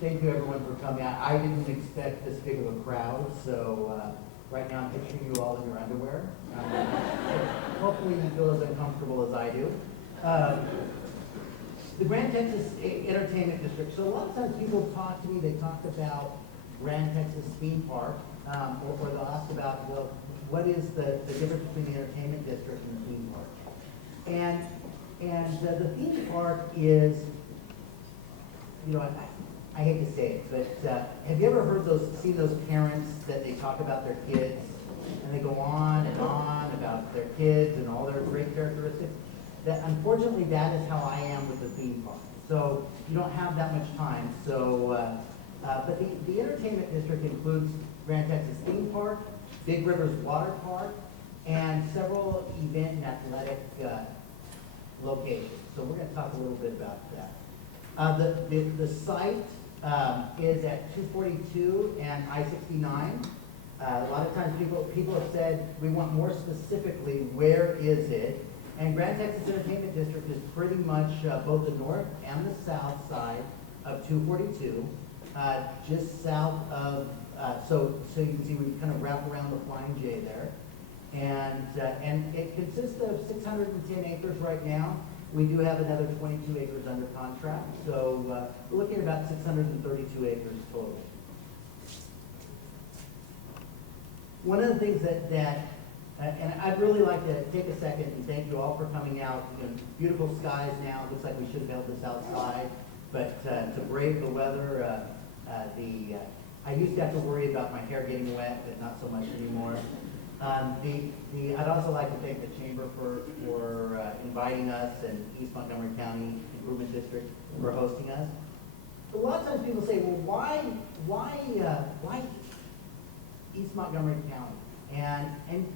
Thank you everyone for coming. I didn't expect this big of a crowd, so right now I'm picturing you all in your underwear. Hopefully you feel as uncomfortable as I do. The Grand Texas Entertainment District. So a lot of times people talk to me, they talk about Grand Texas Theme Park, or they'll ask about, well, what is the difference between the entertainment district and the theme park? And the theme park is, you know, I hate to say it, but have you ever seen those parents that they talk about their kids, and they go on and on about their kids and all their great characteristics? That unfortunately, that is how I am with the theme park. So you don't have that much time. So, but the entertainment district includes Grand Texas Theme Park, Big Rivers Water Park, and several event and athletic locations. So we're going to talk a little bit about that. The site is at 242 and I-69. A lot of times people have said, we want more specifically, where is it? And Grand Texas Entertainment District is pretty much both the north and the south side of 242, just south of, so you can see we kind of wrap around the Flying J there. And it consists of 610 acres right now. We do have another 22 acres under contract, so we're looking at about 632 acres total. One of the things and I'd really like to take a second and thank you all for coming out. You know, beautiful skies now. It looks like we should have held this outside, but to brave the weather, I used to have to worry about my hair getting wet, but not so much anymore. I'd also like to thank the Chamber for inviting us, and East Montgomery County Improvement District for hosting us. A lot of times people say, well, why East Montgomery County? And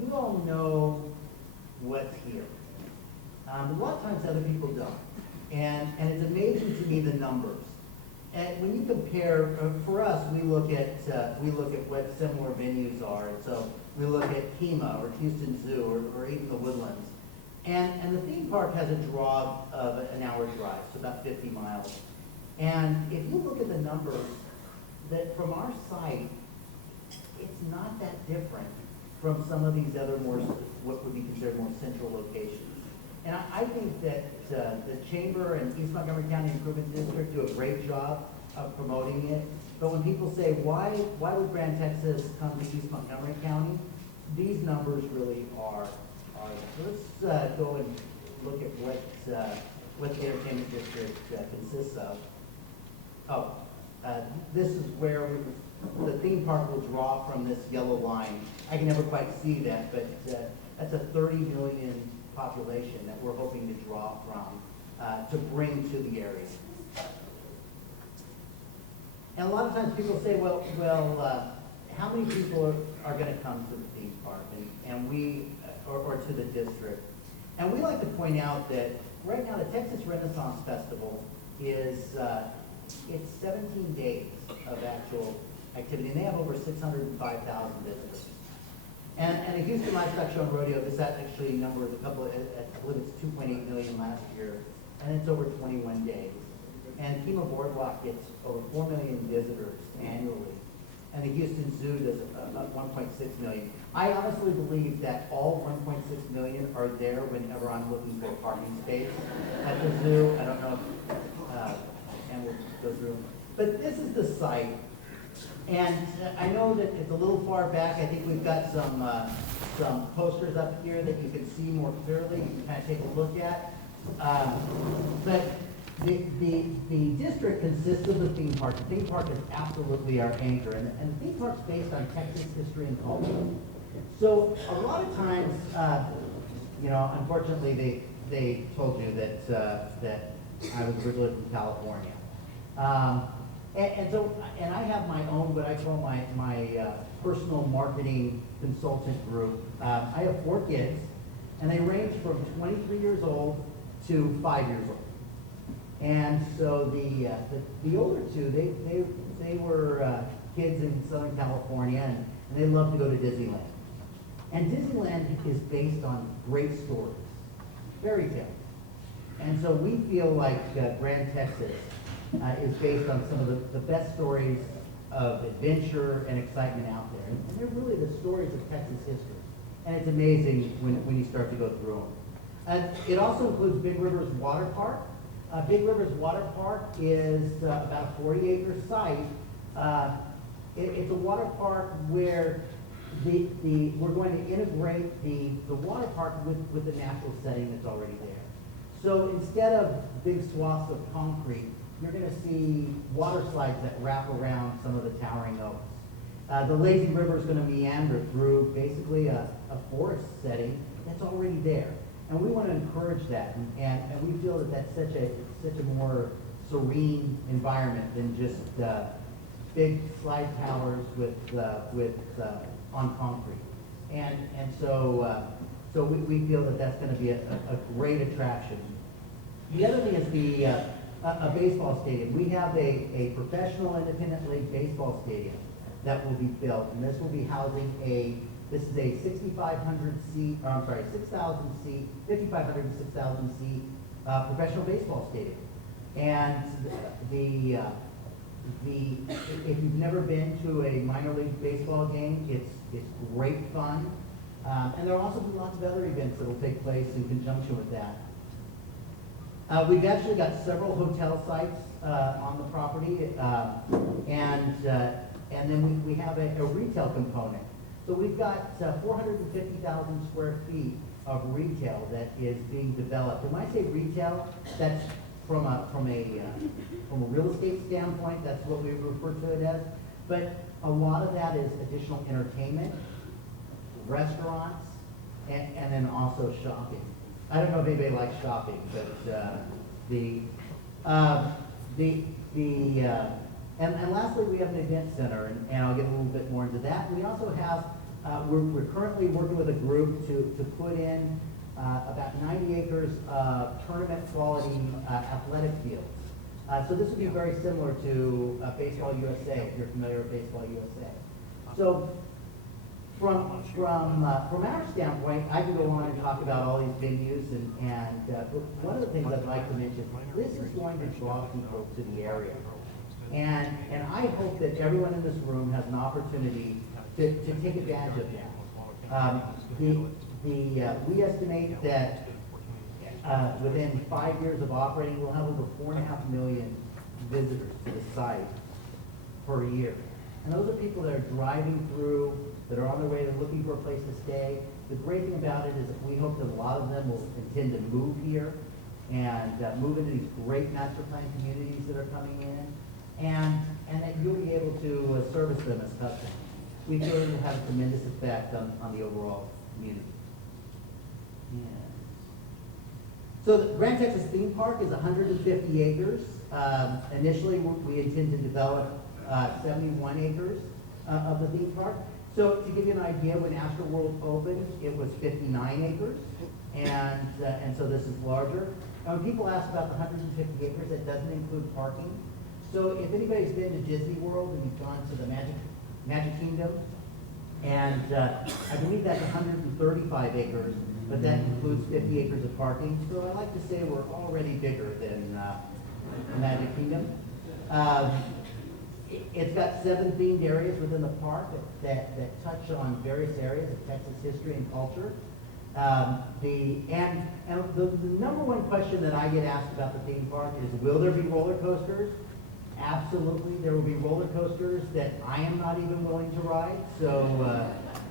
you all know what's here. A lot of times other people don't. And it's amazing to me the numbers. And when you compare, for us, we look at what similar venues are. And so we look at Kemah or Houston Zoo or even the Woodlands. And the theme park has a draw of an hour drive, so about 50 miles. And if you look at the numbers, that from our site, it's not that different from some of these other what would be considered more central locations. And I think that the Chamber and East Montgomery County Improvement District do a great job of promoting it. But when people say, why would Grand Texas come to East Montgomery County? These numbers really are. So let's go and look at what the entertainment district consists of. This is where the theme park will draw from this yellow line. I can never quite see that, but that's a 30 million population that we're hoping to draw from to bring to the area. And a lot of times people say, well, how many people are going to come to the theme park and we or to the district? And we like to point out that right now the Texas Renaissance Festival is it's 17 days of actual activity, and they have over 605,000 visitors. And the Houston Livestock Show and Rodeo, this actually numbers I believe it's 2.8 million last year, and it's over 21 days. And Kemah Boardwalk gets over 4 million visitors annually. And the Houston Zoo does 1.6 million. I honestly believe that all 1.6 million are there whenever I'm looking for a parking space at the zoo. I don't know if, and we'll go through. But this is the site. And I know that it's a little far back. I think we've got some posters up here that you can see more clearly. You can kind of take a look at. But the district consists of the theme park. The theme park is absolutely our anchor. And the theme park's based on Texas history and culture. So a lot of times, unfortunately, they told you that I was originally from California. And I have my own, what I call my personal marketing consultant group. I have 4 kids, and they range from 23 years old to 5 years old. And so the older 2, they were kids in Southern California, and they love to go to Disneyland. And Disneyland is based on great stories, fairy tales. And so we feel like Grand Texas is based on some of the best stories of adventure and excitement out there. And they're really the stories of Texas history. And it's amazing when you start to go through them. It also includes Big River's Water Park. Big River's Water Park is about a 40-acre site. It's a water park where we're going to integrate the water park with the natural setting that's already there. So instead of big swaths of concrete, you're going to see water slides that wrap around some of the towering oaks. The lazy river is going to meander through basically a forest setting that's already there. And we want to encourage that, and we feel that that's such a more serene environment than just big slide towers with on concrete. And so we feel that that's going to be a great attraction. The other thing is a baseball stadium. We have a professional independent league baseball stadium that will be built, and this will be housing this is a 6,500 seat, or I'm sorry, 6,000 seat, 5,500 to 6,000 seat professional baseball stadium. And if you've never been to a minor league baseball game, it's great fun. And there will also be lots of other events that will take place in conjunction with that. We've actually got several hotel sites on the property, and then we have a retail component. So we've got 450,000 square feet of retail that is being developed. And when I say retail, that's from a real estate standpoint, that's what we refer to it as. But a lot of that is additional entertainment, restaurants, and then also shopping. I don't know if anybody likes shopping, but and lastly, we have an event center, and I'll get a little bit more into that. We also have, we're currently working with a group to put in about 90 acres of tournament quality athletic fields. So this would be very similar to Baseball USA, if you're familiar with Baseball USA. So from our standpoint, I can go on and talk about all these venues, but one of the things I'd like to mention, this is going to draw people to the area. And I hope that everyone in this room has an opportunity to take advantage of that. We estimate that within 5 years of operating, we'll have over 4.5 million visitors to the site per year. And those are people that are driving through, that are on their way, they're looking for a place to stay. The great thing about it is that we hope that a lot of them will intend to move here and move into these great master plan communities that are coming in. And that you'll be able to service them as customers. We feel it will have a tremendous effect on the overall community. Yeah. So the Grand Texas Theme Park is 150 acres. Initially, we intend to develop 71 acres of the theme park. So to give you an idea, when Astroworld opened, it was 59 acres, and so this is larger. And when people ask about the 150 acres, that doesn't include parking. So if anybody's been to Disney World and you've gone to the Magic Kingdom, and I believe that's 135 acres, but that includes 50 acres of parking. So I like to say we're already bigger than the Magic Kingdom. It's got 7 themed areas within the park that touch on various areas of Texas history and culture. The number one question that I get asked about the theme park is, will there be roller coasters? Absolutely, there will be roller coasters that I am not even willing to ride. So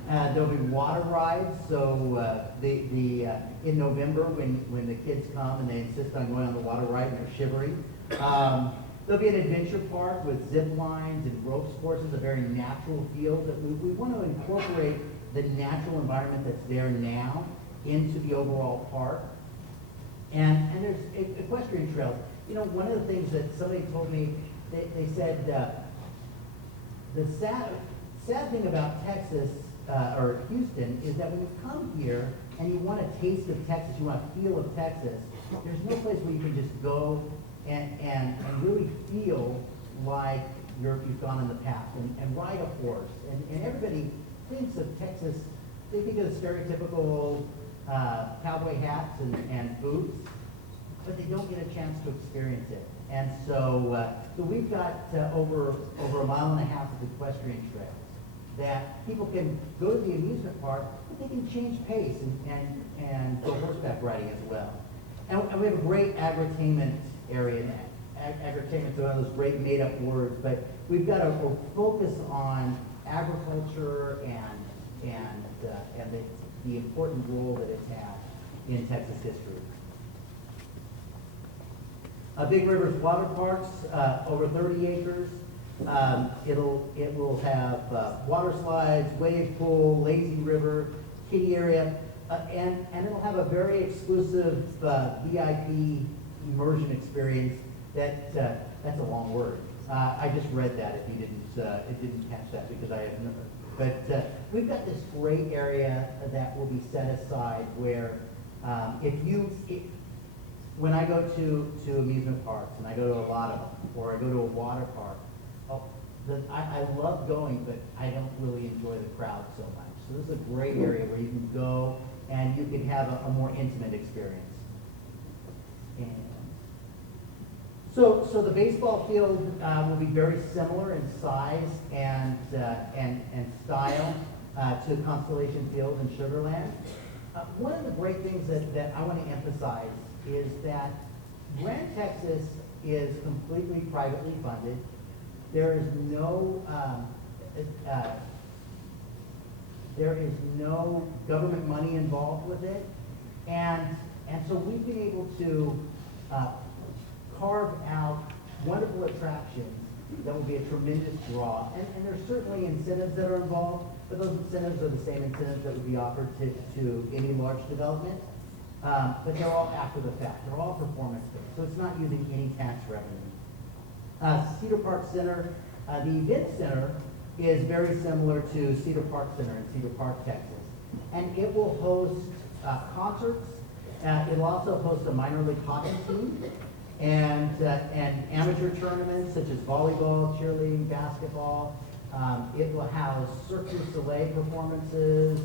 there'll be water rides. So in November, when the kids come and they insist on going on the water ride and they're shivering, there'll be an adventure park with zip lines and ropes courses, a very natural feel. That we want to incorporate the natural environment that's there now into the overall park. And there's equestrian trails. You know, one of the things that somebody told me, they said the sad thing about Texas or Houston is that when you come here and you want a taste of Texas, you want a feel of Texas, there's no place where you can just go and really feel like you've gone in the past and ride a horse. And everybody thinks of Texas, they think of the stereotypical cowboy hats and boots, but they don't get a chance to experience it. And so, so we've got over a mile and a half of equestrian trails that people can go to the amusement park, but they can change pace and go horseback riding as well. And we have a great agritainment area. Agritainment is one of those great made-up words, but we've got a focus on agriculture and the important role that it's had in Texas history. Big River's water parks, over 30 acres. It will have Waterslides, wave pool, lazy river, kiddie area, and it'll have a very exclusive VIP immersion experience. That's a long word. I just read that. If you didn't catch that, because I have never. But we've got this great area that will be set aside where when I go to amusement parks, and I go to a lot of them, or I go to a water park, I love going, but I don't really enjoy the crowd so much. So this is a great area where you can go and you can have a more intimate experience. And so the baseball field will be very similar in size and style to Constellation Field in Sugar Land. One of the great things that I want to emphasize is that Grand Texas is completely privately funded. There is no government money involved with it, and so we've been able to carve out wonderful attractions that will be a tremendous draw. And there's certainly incentives that are involved, but those incentives are the same incentives that would be offered to any large development. But they're all after the fact. They're all performance-based, so it's not using any tax revenue. Cedar Park Center, the event center is very similar to Cedar Park Center in Cedar Park, Texas. And it will host concerts. It will also host a minor league hockey team and amateur tournaments such as volleyball, cheerleading, basketball. It will house Cirque du Soleil performances,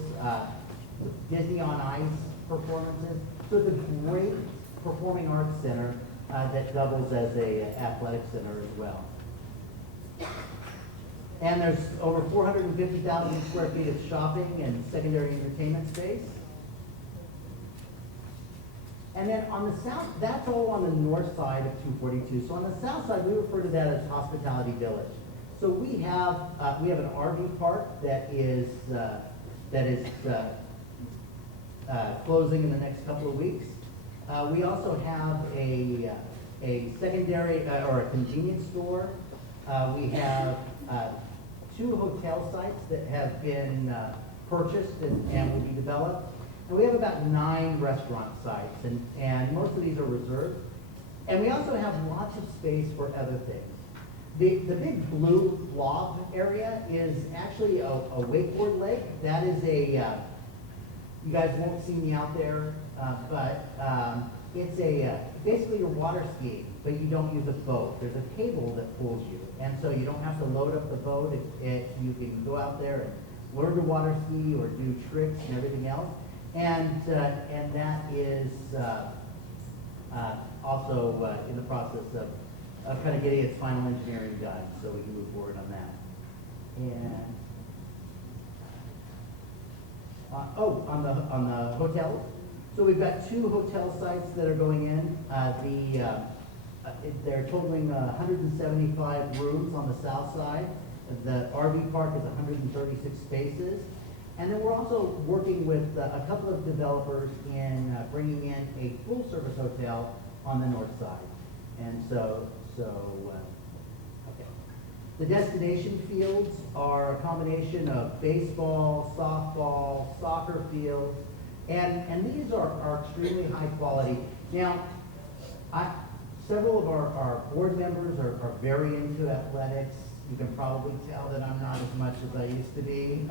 Disney on Ice performances. So it's a great performing arts center that doubles as a athletic center as well. And there's over 450,000 square feet of shopping and secondary entertainment space. And then on the south, that's all on the north side of 242. So on the south side, we refer to that as Hospitality Village. So we have an RV park that is closing in the next couple of weeks. We also have a secondary or a convenience store. We have 2 hotel sites that have been purchased and will be developed. And we have about 9 restaurant sites, and most of these are reserved. And we also have lots of space for other things. The big blue blob area is actually a wakeboard lake. That is you guys won't see me out there, but it's basically you're water skiing, but you don't use a boat. There's a cable that pulls you, and so you don't have to load up the boat. You can go out there and learn to water ski or do tricks and everything else. And that is also in the process of kind of getting its final engineering done, so we can move forward on that. And on the hotels. So we've got 2 hotel sites that are going in. They're totaling 175 rooms on the south side. The RV park is 136 spaces. And then we're also working with a couple of developers in bringing in a full-service hotel on the north side. And okay. The destination fields are a combination of baseball, softball, soccer fields, and these are extremely high quality. Now, several of our board members are very into athletics. You can probably tell that I'm not as much as I used to be.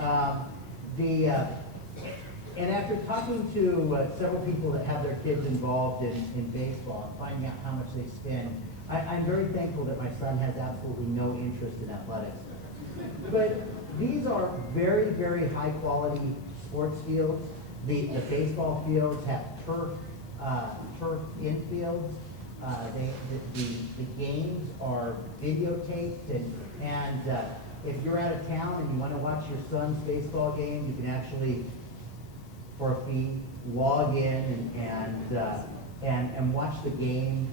And after talking to several people that have their kids involved in baseball and finding out how much they spend, I'm very thankful that my son has absolutely no interest in athletics. But these are very, very high quality sports fields. The baseball fields have turf infields. The games are videotaped, and if you're out of town and you want to watch your son's baseball game, you can actually, for a fee, log in and watch the game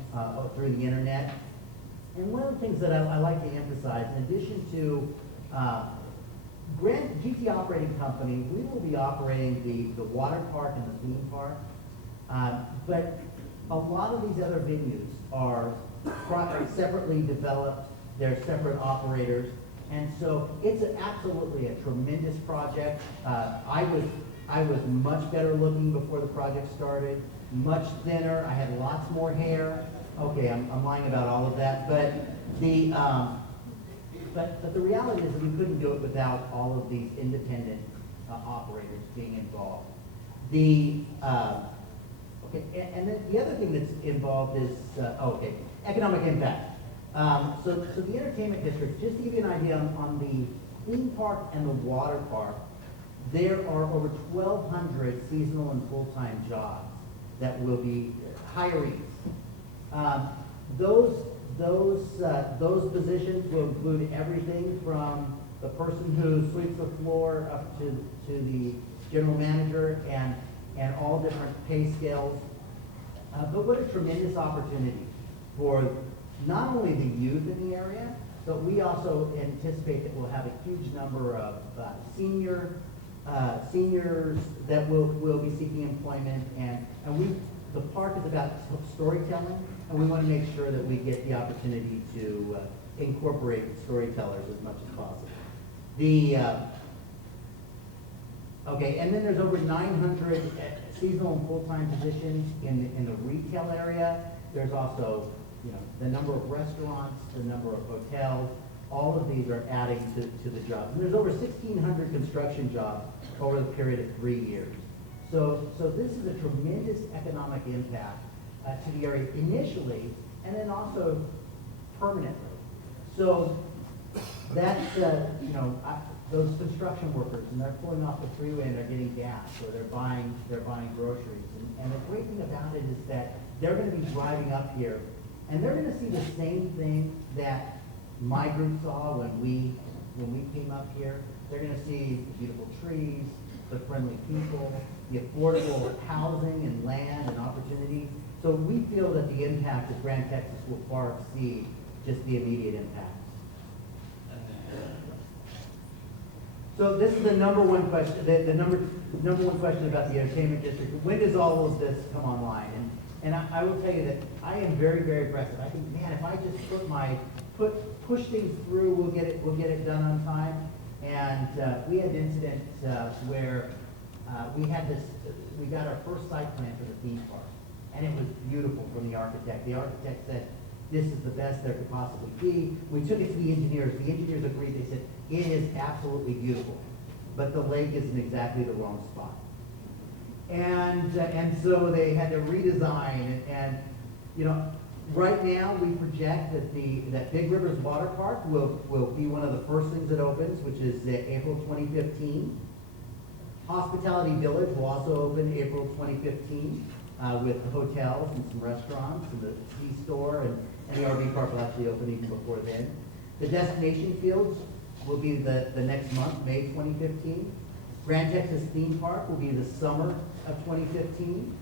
through the internet. And one of the things that I like to emphasize, in addition to GT Operating Company, we will be operating the water park and the theme park, but a lot of these other venues are separately developed. They're separate operators, and so it's absolutely a tremendous project. I was much better looking before the project started, much thinner. I had lots more hair. Okay, I'm lying about all of that, but the reality is that we couldn't do it without all of these independent operators being involved. And then the other thing that's involved is economic impact. So the entertainment district, just to give you an idea on the theme park and the water park, there are over 1,200 seasonal and full-time jobs that will be hirees. Those positions will include everything from the person who sweeps the floor up to the general manager and all different pay scales. But what a tremendous opportunity for not only the youth in the area, but we also anticipate that we'll have a huge number of seniors that will be seeking employment, and the park is about storytelling, and we want to make sure that we get the opportunity to incorporate storytellers as much as possible. And then there's over 900 seasonal and full-time positions in the retail area. There's also, the number of restaurants, the number of hotels. All of these are adding to the jobs. And there's over 1,600 construction jobs over the period of 3 years. So this is a tremendous economic impact to the area initially, and then also permanently. So that's, those construction workers, and they're pulling off the freeway and they're getting gas, or they're buying groceries. And the great thing about it is that they're going to be driving up here, and they're going to see the same thing that my group saw when we came up here. They're going to see the beautiful trees, the friendly people, the affordable housing and land and opportunity. So we feel that the impact of Grand Texas will far exceed just the immediate impacts. So this is the number one question, the number one question about the entertainment district. When does all of this come online? And I will tell you that I am very, very aggressive. I think, man, if I just push things through, we'll get it done on time. And we had an incident where we got our first site plan for the theme park, and it was beautiful from the architect. The architect said, this is the best there could possibly be. We took it to the engineers. The engineers agreed. They said, it is absolutely beautiful, but the lake is in exactly the wrong spot. And so they had to redesign, and right now we project that Big Rivers Water Park will be one of the first things that opens, which is April 2015. Hospitality Village will also open April 2015 with the hotels and some restaurants and the C-store, and the RV park will actually open even before then. The Destination Fields will be the next month, May 2015. Grand Texas Theme Park will be the summer of 2015.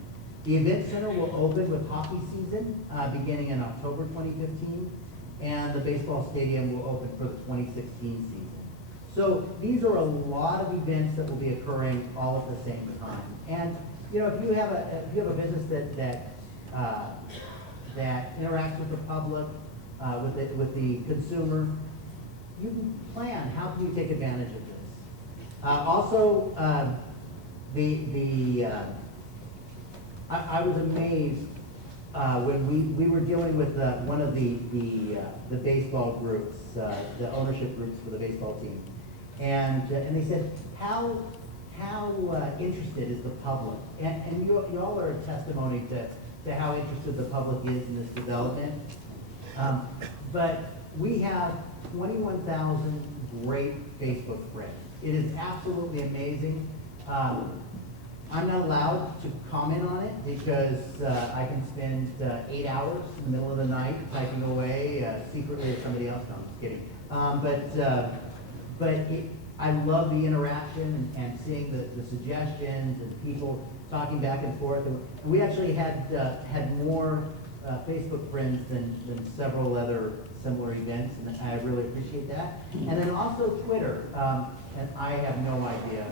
The Event Center will open with hockey season beginning in October 2015, and the baseball stadium will open for the 2016 season. So these are a lot of events that will be occurring all at the same time. And if you have a business that interacts with the public, with the consumer, you can plan how can you take advantage of this. Also, I was amazed when we were dealing with one of the baseball groups, the ownership groups for the baseball team, and they said how interested is the public, and you all are a testimony to how interested the public is in this development. But we have 21,000 great Facebook friends. It is absolutely amazing. I'm not allowed to comment on it because I can spend 8 hours in the middle of the night typing away secretly if somebody else comes. Kidding. I love the interaction and seeing the suggestions and people talking back and forth. And we actually had more Facebook friends than several other similar events, and I really appreciate that. And then also Twitter, and I have no idea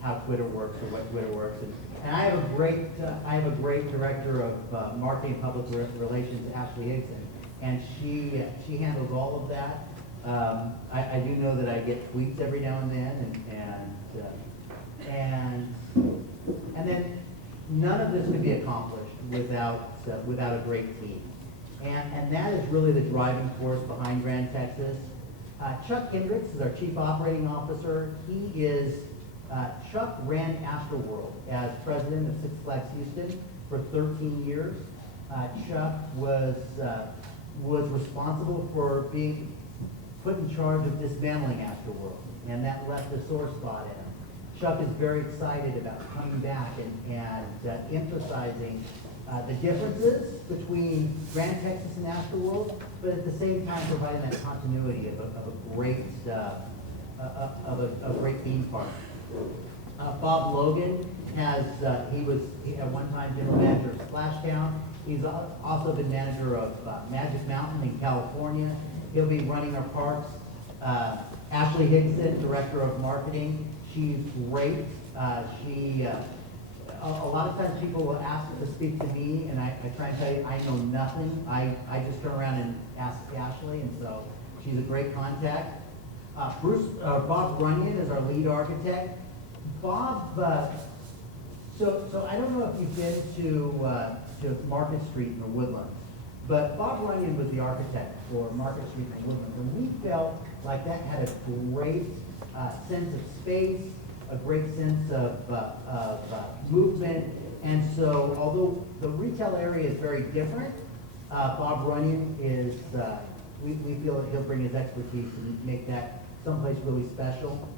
how Twitter works or what Twitter works. And I have a great director of marketing and public relations, Ashley Higson, and she handles all of that. I do know that I get tweets every now and then, and then none of this could be accomplished without a great team. And that is really the driving force behind Grand Texas. Chuck Hendricks is our Chief Operating Officer. Chuck ran Astroworld as president of Six Flags Houston for 13 years. Chuck was responsible for being put in charge of dismantling Astroworld, and that left a sore spot in him. Chuck is very excited about coming back and emphasizing the differences between Grand Texas and Astroworld, but at the same time providing that continuity of a great theme park. Bob Logan he was at one time general manager of Splashdown. He's also been manager of Magic Mountain in California. He'll be running our parks. Ashley Higson, director of marketing. She's great. A lot of times people will ask to speak to me, and I try and tell you I know nothing. I just turn around and ask Ashley, and so she's a great contact. Bob Runyon is our lead architect. Bob, so I don't know if you've been to Market Street in the Woodlands, but Bob Runyon was the architect for Market Street in the Woodlands, and we felt like that had a great sense of space, a great sense of movement, and so although the retail area is very different, Bob Runyon is, we feel that he'll bring his expertise and make that someplace really special.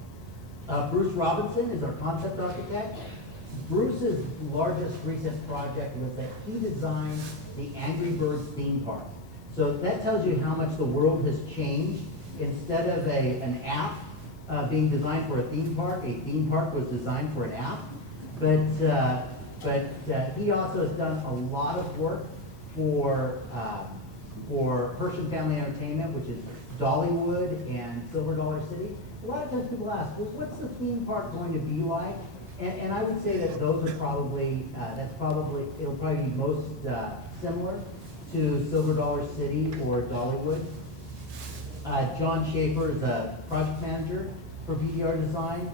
Bruce Robinson is our concept architect. Bruce's largest recent project was that he designed the Angry Birds theme park. So that tells you how much the world has changed. Instead of an app being designed for a theme park was designed for an app. But he also has done a lot of work for Hersham Family Entertainment, which is Dollywood and Silver Dollar City. A lot of times people ask, well, what's the theme park going to be like? And I would say that those are probably, it'll probably be most similar to Silver Dollar City or Dollywood. John Schaefer is a project manager for BDR Design.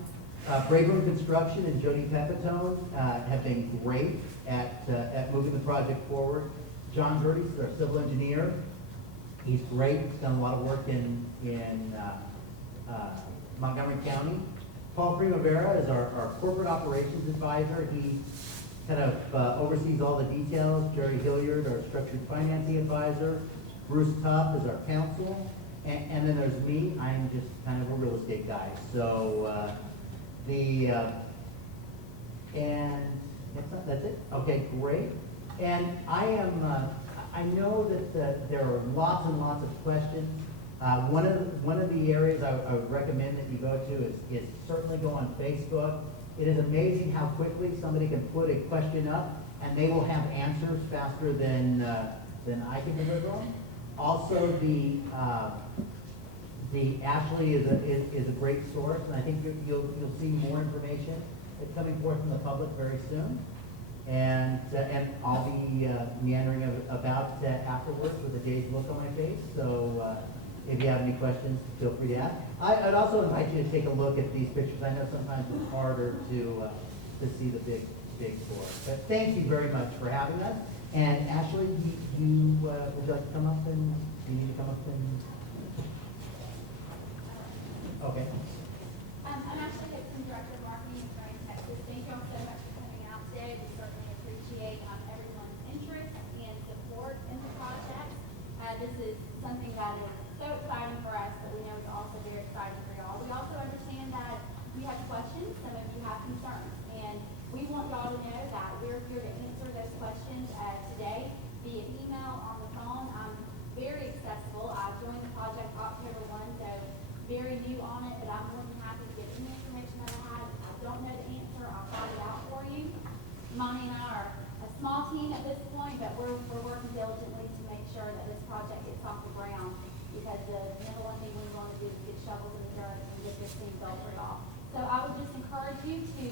Braeburn Construction and Jody Pepitone have been great at moving the project forward. John Gerdes is our civil engineer. He's great. He's done a lot of work in Montgomery County. Paul Primavera is our corporate operations advisor. He kind of oversees all the details. Jerry Hilliard, our structured financing advisor. Bruce Tuff is our counsel. And then there's me. I'm just kind of a real estate guy. So that's it. Okay, great. And I know that there are lots and lots of questions. One of the areas I would recommend that you go to is certainly go on Facebook. It is amazing how quickly somebody can put a question up, and they will have answers faster than I can deliver them. Also, the Ashley is a great source, and I think you'll see more information coming forth from the public very soon. And I'll be meandering about afterwards with a dazed look on my face. So if you have any questions, feel free to ask. I'd also invite you to take a look at these pictures. I know sometimes it's harder to see the big source. But thank you very much for having us. And Ashley, you would you like to come up and you need to come up and? Okay. I'm Ashley Higson, Director of Marketing in Grand Texas. Thank you all so much for coming out today. We certainly appreciate everyone's interest and support in the project. This is something that is so exciting for us, but we know it's also very exciting for y'all. We also understand that you have questions, some of you have concerns, and we want y'all to talking at this point, but we're working diligently to make sure that this project gets off the ground, because the number one thing we want to do is get shovels in the dirt and get this thing built right off. So I would just encourage you to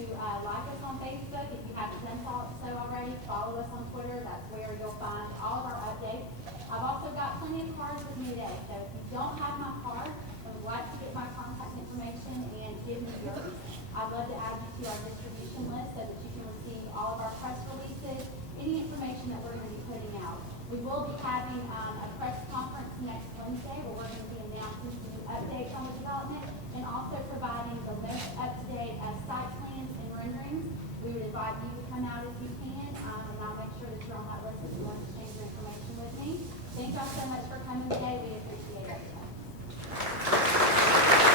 like us on Facebook if you haven't done so already. Follow us on Twitter. That's where you'll find all of our updates. I've also got plenty of cards with me today. So if you don't have my card and would like to get my contact information and give me yours, I'd love to add you to our distribution list so that you can receive all of our press releases, any information that we're going to be putting out. We will be having a press conference next Wednesday where we're going to be announcing some new updates on the development and also providing the most up-to-date site plans and renderings. We would invite you to come out if you can, and I'll make sure that you're on that list if you want to exchange your information with me. Thank y'all so much for coming today. We appreciate it.